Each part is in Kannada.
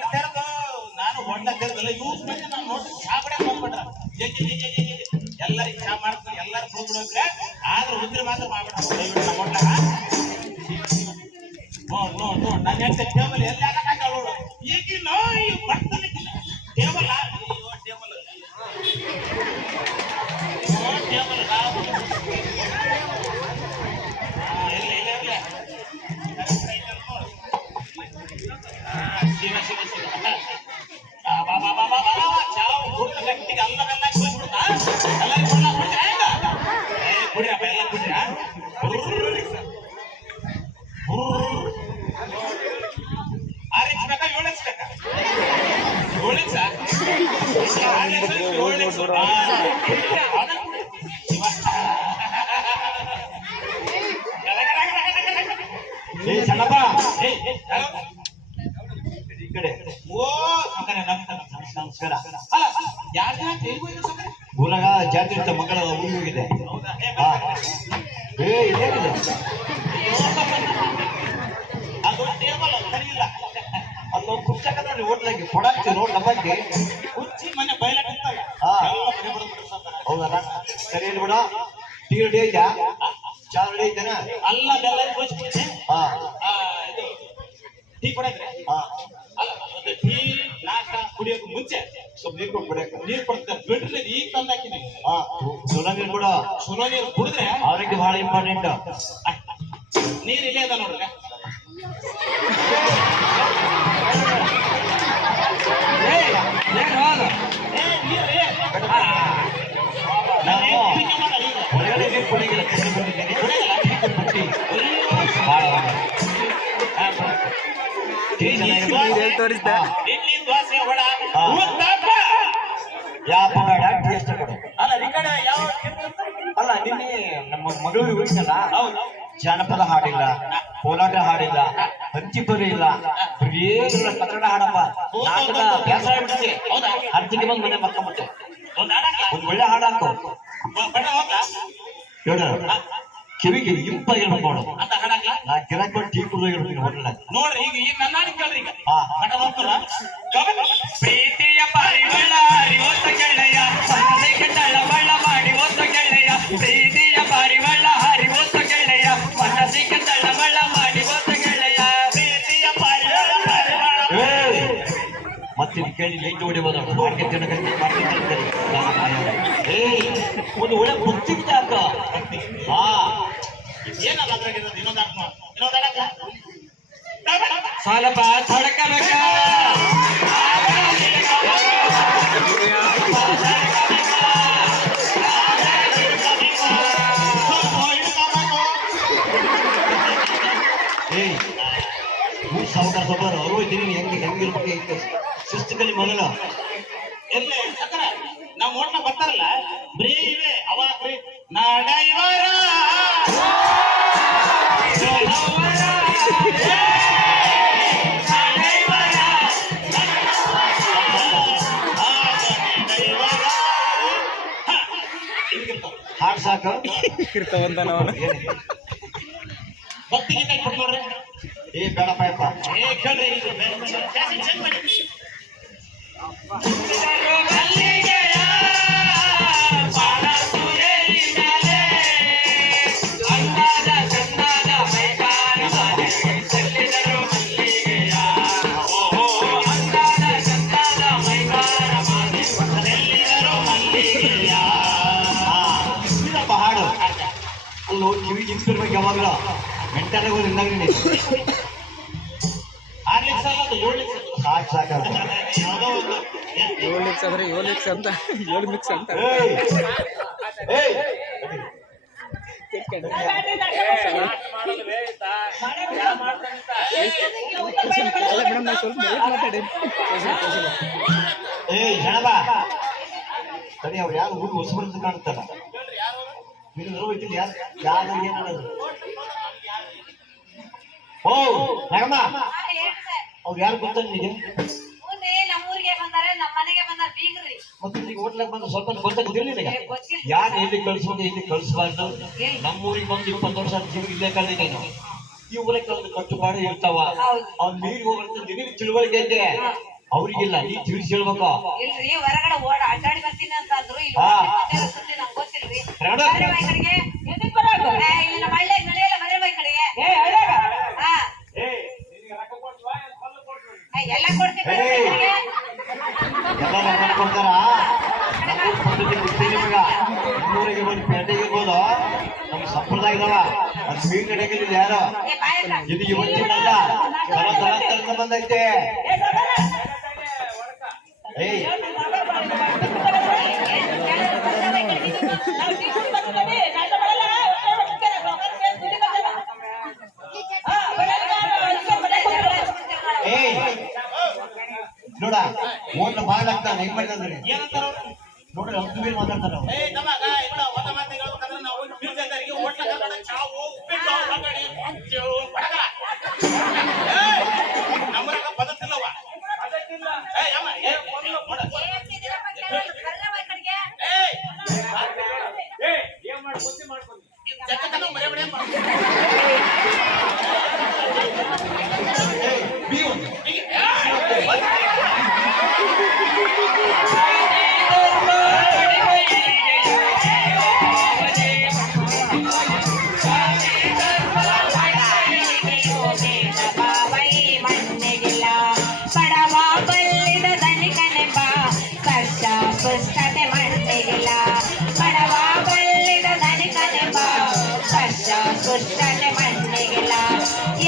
ಹೊಂಡ ತೆರೆದು ನಾನು ಹೊಂಡ ತೆರೆದಲ್ಲ ಯೂಸ್ ಮಾಡಿ ನಾನು ನೋಡಿ ಚಾ ಬಿಡಕ್ಕೆ ಹೋಗ್ಬಿಟ್ರ ಎಲ್ಲರಿಗೆ ಚಾ ಮಾಡ್ಕೊಂಡು ಎಲ್ಲರೂ ಹೋಗ್ಬಿಡೋದ್ರೆ ಆದ್ರೆ ಉದ್ರಿ ಮಾತ್ರ ಮಾಡ್ಬಿಟ್ಟ ಹೊಂಡ ನೋಡ್ ನಾನು ಹೇಳ್ತೆ ಟೇಬಲ್ ಎಲ್ಲಿ ಹಾಕಕ್ಕ ನೋಡು ಈಗ ನೋಡಿ ಬರ್ತಲಿಕ್ಕಿಲ್ಲ table table table Shiva Shiva Shiva ಚಾವು ಹುಡುಗ ಗಟ್ಟಿಗೆ ಅಲ್ಲ ಬೆಲ್ಲ ಕೂಸ್ಬಿಡ್ತಾ ಎಲ್ಲ ಕುಡಿಯಪ್ಪ ಎಲ್ಲ ಕುಡಿಯ ಆರಿಸ್ಬೇಕಾ ಏಳಿಸ್ಬೇಕಾ ಏಳಿಸ ಸಣ್ಣಪ್ಪ ಈ ಕಡೆ ಓ ಸಕ್ಕರೆ ನಮಸ್ಕಾರ ಅಲ್ಲ ಯಾರು ಊರಾಗ ಜಾತಿ ಇರ್ತ ಮಕ್ಕಳ ಊರಿಗೆ ಹೋಗಿದೆ ಏನಿದೆ ಅದು ಟೇಬಲ್ ಸರಿಯಿಲ್ಲ ಅಲ್ಲೊಂದು ಕುರ್ಚಕ ನೋಡಿ ಹೋಟ್ಲಾಗಿ ಕೊಡಾಕ್ತಿ ರೋಡ್ ಡಬ್ಬಕ್ಕೆ ಕುರ್ಚಿ ಮನೆ ಬಯಲಾಗಿರ್ತಾವೆ ಹೌದಲ್ಲ ಸರಿ ಇಲ್ಲಿ ಬಿಡ ಟೀ ರೆಡಿ ಐತಾ ಚಾ ರೆಡಿ ಐತೇನ ಅಲ್ಲ ಬೆಲ್ಲ ತೋರಿಸ್ಬಿಡ್ತೀನಿ ಇದು ಟೀ ಕೊಡಕ್ರೆ ಅಲ್ಲ ಟೀ ನಾಷ್ಟ ಕುಡಿಯೋಕೆ ಮುಂಚೆ ಸ್ವಲ್ಪ ನೀರು ಕೊಡ್ಬಿಡಕ್ಕೆ ನೀರು ಕೊಡ್ತಾರೆ ಬಿಡ್ರಿ ಈಗ ತಂದಾಕಿನಿ ಸುಲೋ ನೀರು ಕೂಡ ಸುಲೋ ನೀರು ಕುಡಿದ್ರೆ ಆರೋಗ್ಯ ಬಹಳ ಇಂಪಾರ್ಟೆಂಟ್ ನೀರು ಇಲ್ಲೇ ಅದ ನೋಡ್ರಿ ಹೊರಗಡೆ ನೀರು ಕುಡಿಗಿಲ್ಲ ಇಡ್ಲಿ ದೋಸೆ ವಡ ಯಾವ ಟೇಸ್ಟ್ ಕೊಡು ಅಲ್ಲ ಈ ಕಡೆ ಯಾವ ಅಲ್ಲ ನಿನ್ನೆ ನಮ್ಮ ಮಗಳೂರಿಗೆ ಹೋಗಿದ್ದಲ್ಲ ಜಾನಪದ ಹಾಡಿಲ್ಲ ಕೋಲಾಟ ಹಾಡಿಲ್ಲ ಹಂಚಿಪರಿ ಇಲ್ಲ ಏನಿಲ್ಲ ಕನ್ನಡ ಹಾಡಪ್ಪ ಕೆಲಸ ಆಗ್ಬಿಡ್ತೀವಿ ಅರ್ಜಿಗೆ ಬಂದು ಮನೆ ಮರ್ಕೊಂಡ್ಬಿಟ್ಟೆ ಒಂದ್ ಒಳ್ಳೆ ಹಾಡು ಹಾಕು ಹೇಳ ಕಿವಿಗೆ ಇಂಪಾಗಿರ್ಬೇಕು ನೋಡು ನಾ ಗಿರಾಕ್ ಮಾಡಿ ಟೀ ಕುಡಿದಿರ್ತೀನಿ ಹೋಟೆಲ್ ನೋಡ್ರಿ ಈಗ ನನ್ನ ಕೇಳ್ರಿ ಈಗ ಪ್ರೀತಿಯ ಪರಿಮಳ ಹರಿವತ್ತ ಗೆಳೆಯ ಕಟ್ಟಳ ಬಳ್ಳ ಮಾಡಿ ಒತ್ತ ಗೆಳೆಯ ಪ್ರೀತಿಯ ಪರಿಮಳ ಹರಿವತ್ತ ಗೆಳೆಯ ಮನಸ್ಸಿಗೆ ತಳ್ಳಬಳ್ಳ ಮಾಡಿ ಒತ್ತ ಗೆಳೆಯ ಪ್ರೀತಿಯ ಮತ್ತೆ ಕೇಳಿ ಲೈಟ್ ಹೊಡಿಬೋದು ಮಾರ್ಕೆಟ್ ಒಂದು ಒಳ್ಳೆ ಬುದ್ಧಿಗೆ ಹಾಕ ಏನಲ್ಲ ಅದ್ರಾಗಿರೋದು ಇನ್ನೊಂದು ಸ್ವಲ್ಪ ತಡಕಬೇಕ ಸಾವುಕಾರ ಸೊಬ್ಬರು ಅವರು ಹೋಯ್ತೀನಿ ಹೆಂಗಿರ್ಬೇಕು ಶಿಸ್ತು ಕಲಿ ಮೊದಲು ಎಲ್ಲ ಸಕ್ಕರ ನಾವು ಓಟ್ಲ ಬರ್ತಾರಲ್ಲ ಬ್ರೇ ಇವೆ ಅವಾಗ್ರಿ ನಡೈವರ ಹಾಡ್ ಸಾಕು ಇರ್ತಾವಂತ ನಾವು ಭಕ್ತಿಗೆ ಕೈ ಕೊಡ್ರಿ ಏ ಬೇಡಪ್ಪ ಯಪ್ಪ ಏ ಕೇಳ್ರಿ ಹಾಡು ಅಲ್ಲೋ ಕಿವಿ ಜಿಂಪಿರ್ಬೇಕು ಯಾವಾಗಲ ಮೆಂಟಲ್ ಹಿಂದಾಗ್ರಿ ಸಾಕು ಯಾವುದೋ ಒಂದು 7 ಮಿಕ್ಸ್ ಅಂದ್ರೆ 7 ಮಿಕ್ಸ್ ಅಂತ 7 ಮಿಕ್ಸ್ ಅಂತ ಜನಬಾ ಸರಿ ಅವ್ರು ಯಾರು ಊರು ಹೊಸಬರ್ದು ಕಾಣುತ್ತಲ್ಲ ಯಾರು ಏನದು ಓ ಮೇಡಮ್ಮ ಅವ್ರು ಯಾರು ಗೊತ್ತ ನಿಮಗೆ ಮತ್ತೆ ಈಗ ಹೋಟ್ಲಾಗ ಬಂದು ಸ್ವಲ್ಪ ಗೊತ್ತಾಗ್ತಿರ್ಲಿಲ್ಲ ಯಾರು ಎಲ್ಲಿ ಕಳ್ಸ್ಬೋದು ಎಲ್ಲಿ ಕಳಿಸ್ಬಾರ್ದು ನಮ್ಮೂರಿಗೆ ಬಂದು 20 ವರ್ಷ ಜೀವ ಇಲ್ಲೇ ಕಳ್ದಿ ನೀನು ಈ ಊರಕ್ಕೆ ಒಂದು ಕಟ್ಟುಪಾಡು ಇರ್ತಾವ. ಹೌದು. ಅವ್ನ್ ನೀರಿಗೆ ಹೋಗ್ಬಾರ್ದು, ನಿನಗೆ ತಿಳುವಳಿಕೆ ಐತೆ, ಅವ್ರಿಗಿಲ್ಲ. ನೀ ತಿಳಿಸಿ ಹೇಳ್ಬೇಕು. ಇಲ್ರಿ ಹೊರಗಡೆ ಓಡ ಅಡ್ಡಾಡಿ ಬರ್ತೀನಿ ಅಂತ ಅಂದ್ರು. ಇಲ್ಲಿ ಹಾ. ಸುದ್ದಿ ನಂಗೆ ಗೊತ್ತಿಲ್ರಿ. ಕನ್ನಡ? ಬರ್ರಿ ಬಾ ಈ ಕಡೆಗೆ. ಇಲ್ಲಿ ನಮ್ಮ ಹಳ್ಳಿಯಾಗ ನಡೆಯಲ್ಲ, ಬರ್ರಿ ಬಾ ಈ ಕಡೆಗೆ. ಹಾ. ಎಲ್ಲ ಕೊಡ್ತೀನಿ, ಬರ್ರಿ ಬಾ ಈ ಕಡೆಗೆ. ಎಲ್ಲ ನಮ್ಮನ್ನ ಕೊಡ್ತಾರ. ಊರಿಗೆ ಬಂದು ಪೇಟೆಗೆ ಇರ್ಬೋದು, ನಮ್ ಸಂಪ್ರದಾಯ ಇದಾವ. ಅದು ಮೀನ್ ನಡೆಯಲಿಲ್ಲ ಯಾರು. ಏ ಬಾಯಕ್ಕ. ಇದು ಇವತ್ತಿನಲ್ಲ, ತರಂತ ಬಂದೈತೆ. ಏಯ್ ಏಯ್ ನೋಡ ಓಟ್ಲ ಬಾಳ್ ಆಗ್ತಾನ. ಹೆಂಗ್ ಮಾಡ್ತಾರೆ ನೋಡ್ರಿ, ಹತ್ತು ಬೀರ್ ಮಾತಾಡ್ತಾರ.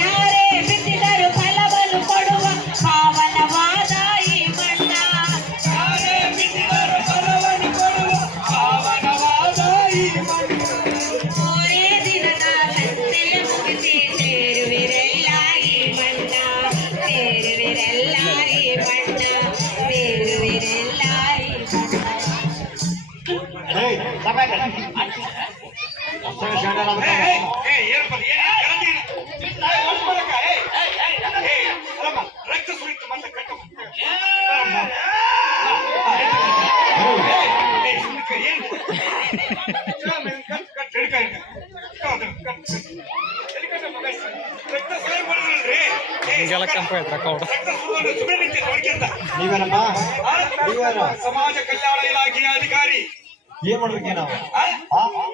ಯಾರೇ ಬಿತ್ತಿದರು ಫಲವನ್ನು ಕೊಡುವ ಪಾವನವಾದ ಈ ಮಣ್ಣ. ಮೂರೇ ದಿನದ ಸಂತೆಯ ಮುಗಿಸಿ ಸೇರುವಿರೆಲ್ಲ ಈ ಮಣ್ಣ, ಸೇರುವಿರೆಲ್ಲ ಈ ಮಣ್ಣ, ಸೇರುವಿರೆಲ್ಲ ಈ ಮಣ್ಣ. ಏಯ್ ಸಾಕಾಗ. ರಕ್ತ ಸುರಿತು ಮತ್ತೆ ಕಟ್ಟ ನೀವೇನಪ್ಪ? ನೀವೇನು ಸಮಾಜ ಕಲ್ಯಾಣ ಇಲಾಖೆಯ ಅಧಿಕಾರಿ. ಏನ್ ಮಾಡ್ಬೇಕೆ ನಾವು?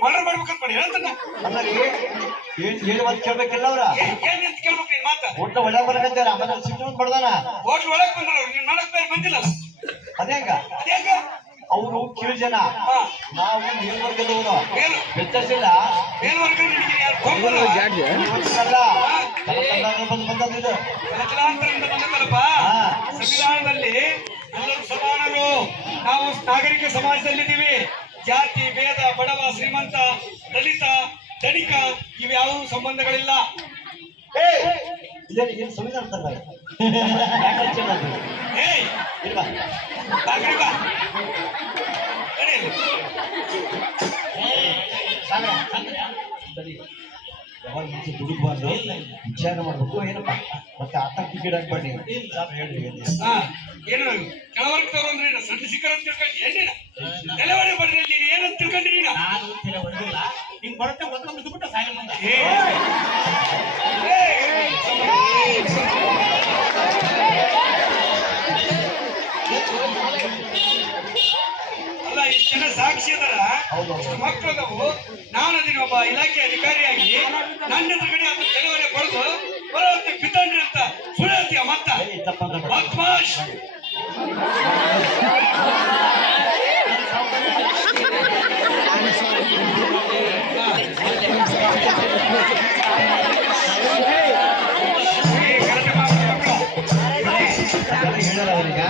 ಮರ್ಡರ್ ಮಾಡ್ಬೇಕಂತ ಮಾಡಿ ಹೇಳ್ತಾನ. ಆಮೇಲೆ ಏನ್ ಮಾತು ಕೇಳ್ಬೇಕಿಲ್ಲ ಅವ್ರ. ಏನ್ ಅಂತ ಕೇಳ್ಬೇಕು ನೀನ್ ಮಾತ. ಒಟ್ಟ ಒಳ್ಳೆ ಬರ್ಕಂತಾರ. ಆಮೇಲೆ ಸಿಟ್ಟು ಬಡ್ದಾನ. ಹೋಟ್ಲ್ ಒಳಗ್ ಬಂದ್ರು ನೀನ್ ನಾಲ್ಕು ಬೇರೆ ಬಂದಿಲ್ಲಲ್ಲ. ಅದೇಂಗ ಅದೇಗ ಅವ್ರು ಕಿರು ಜನ, ನಾವು ಮೇಲ್ವರ್ಗದವರು. ಮೇಲು ವ್ಯತ್ಯಾಸಿಲ್ಲ. ಮೇಲ್ವರ್ಗ ನಿನಗೆ ಯಾರು ಕೊಂಬಲ್ಲ. ಬಂದದ್ದು ತಲತಲಾಂತರದಿಂದ ಬಂದದಲ್ಲಪ್ಪ. ಸಂವಿಧಾನದಲ್ಲಿ ಎಲ್ಲರೂ ಸಮಾನರು. ನಾವು ನಾಗರಿಕ ಸಮಾಜದಲ್ಲಿದ್ದೀವಿ. ಜಾತಿ ಭೇದ, ಬಡವ ಶ್ರೀಮಂತ, ದಲಿತ ಧನಿಕ ಇವ್ಯಾವ ಸಂಬಂಧಗಳಿಲ್ಲ. ಏನ್ ಸಂವಿಧಾನ ತಂದ ಏಯ್ ಇಲ್ವಾ? ನಾಗರಿಕ ನಡೆಯಲ್ಲ. ಯಾವಾಗ ಮುಂಚೆ ದುಡಿಬಾರ್ದು, ವಿಚಾರ ಮಾಡ್ಬೇಕು. ಏನಪ್ಪ ಮತ್ತೆ ಆತಂಕ ಟಿಕೆಟ್ ಹಾಕ್ಬೇಡಿ. ಹೇಳ್ರಿ ಹಾ ಏನು ಕೆಳವರ್ಗದವ್ರು ಅಂದ್ರೆ ಸಣ್ಣ ಸಿಕ್ಕರ ಅಂತ ತಿಳ್ಕೊಂಡಿ ಏನಿಲ್ಲ. ನೆಲವಡೆ ಬಡ್ರಿ ನೀನು ಏನಂತ ತಿಳ್ಕೊಂಡಿ ನೀನು. ಅಲ್ಲ ಇಷ್ಟು ಜನ ಸಾಕ್ಷಿ ಅದರ ಮಕ್ಕಳದವು. ನಾನು ಅದೀನಿ ಒಬ್ಬ ಇಲಾಖೆ ಅಧಿಕಾರಿಯಾಗಿ ನನ್ನ ಎದುರುಗಡೆ ಅದು ಕೆಲವರೆ ಬಳಿದು ಬರೋತ್ತೆ ಬಿತ್ತಂಡ್ರಿ ಅಂತ ಸುಳ್ಳು ಹೇಳ್ತೀಯ ಮತ್ತ ಬದ್ಮಾಶ್. ಹೇಳಲ್ಲ ಅವ್ರೀಗ.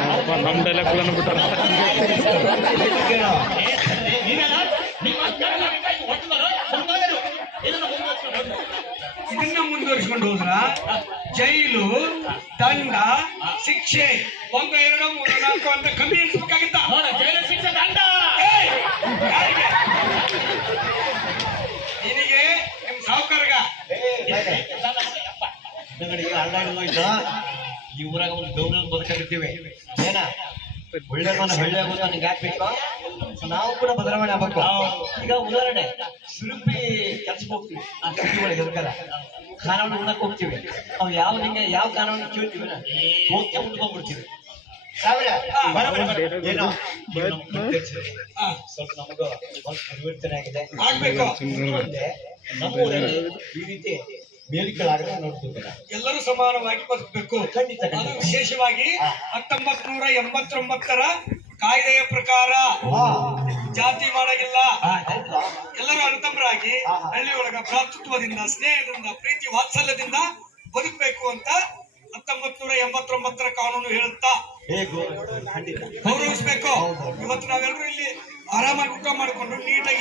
ನಮ್ದೆಲ್ಲ ಕುಲನ ಬಿಟ್ಟಾರ. ಇದನ್ನ ಮುಂದುವರಿಸಿಕೊಂಡು ಹೋದ್ರ ಜೈಲು, ದಂಡ, ಶಿಕ್ಷೆ 1, 2, 3, 4 ಅಂತ ಕಮ್ಮಿ ಎಣಿಸ್ಬೇಕಾಗಿತ್ತ. ನಿನಗೆ ನಿಮ್ ಸಾವುಕಾರಗ ಹಿಂದಗಡೆಗೆ ಹಳ್ಳಾಡಿದೋಯ್ತು. ಈ ಊರಾಗ ಒಂದು ಗೌರವ ಬದುಕಾಗಿರ್ತೀವಿ. ಏನ ಒಳ್ಳೆ ಒಳ್ಳೆ ಆಗೋದು ನಿಂಗೆ ಹಾಕ್ಬೇಕು. ನಾವು ಕೂಡ ಬದಲಾವಣೆ ಆಗ್ಬೇಕು. ಈಗ ಉದಾಹರಣೆ ಸುರುಪಿ ಕೆಲ್ಸಕ್ಕೆ ಹೋಗ್ತೀವಿ ಆ ಸಿಟಿ ಒಳಗೆ ಇರ್ತಾರ ಕಾನೂನು ಉಣ್ಣಕ್ ಹೋಗ್ತೀವಿ. ಅವ್ ಯಾವ ನಿಂಗೆ ಯಾವ ಕಾನೂನು ಕೇಳ್ತೀವಿ ಹೋಗ್ತಾ ಉಂಟ್ಕೊಂಡ್ಬಿಡ್ತೀವಿ. ಏನೋ ಸ್ವಲ್ಪ ನಮಗ ಪರಿವರ್ತನೆ ಆಗಿದೆ ಆಗ್ಬೇಕು. ಮುಂದೆ ನಮ್ಮ ಊರಲ್ಲಿ ಈ ರೀತಿ ಮೇಲಿಕೆಳಾಗದೆ ನೋಡ್ತಿದ್ದಾರೆ. ಎಲ್ಲರೂ ಸಮಾನವಾಗಿ ಬದುಕಬೇಕು. ಖಂಡಿತ ಅದು ವಿಶೇಷವಾಗಿ 1989ರ ಕಾಯ್ದೆಯ ಪ್ರಕಾರ ಜಾತಿ ಮಾಡಾಗಿಲ್ಲ. ಎಲ್ಲರೂ ಅಣ್ಣತಮ್ಮರಾಗಿ ಹಳ್ಳಿ ಒಳಗ ಭ್ರಾತೃತ್ವದಿಂದ, ಸ್ನೇಹದಿಂದ, ಪ್ರೀತಿ ವಾತ್ಸಲ್ಯದಿಂದ ಬದುಕಬೇಕು ಅಂತ 1989ರ ಕಾನೂನು ಹೇಳುತ್ತಾ ಖಂಡಿತ ಗೌರವಿಸ್ಬೇಕು. ಇವತ್ತು ನಾವೆಲ್ಲರೂ ಇಲ್ಲಿ ಆರಾಮಾಗಿ ಊಟ ಮಾಡ್ಕೊಂಡು ನೀಟಾಗಿ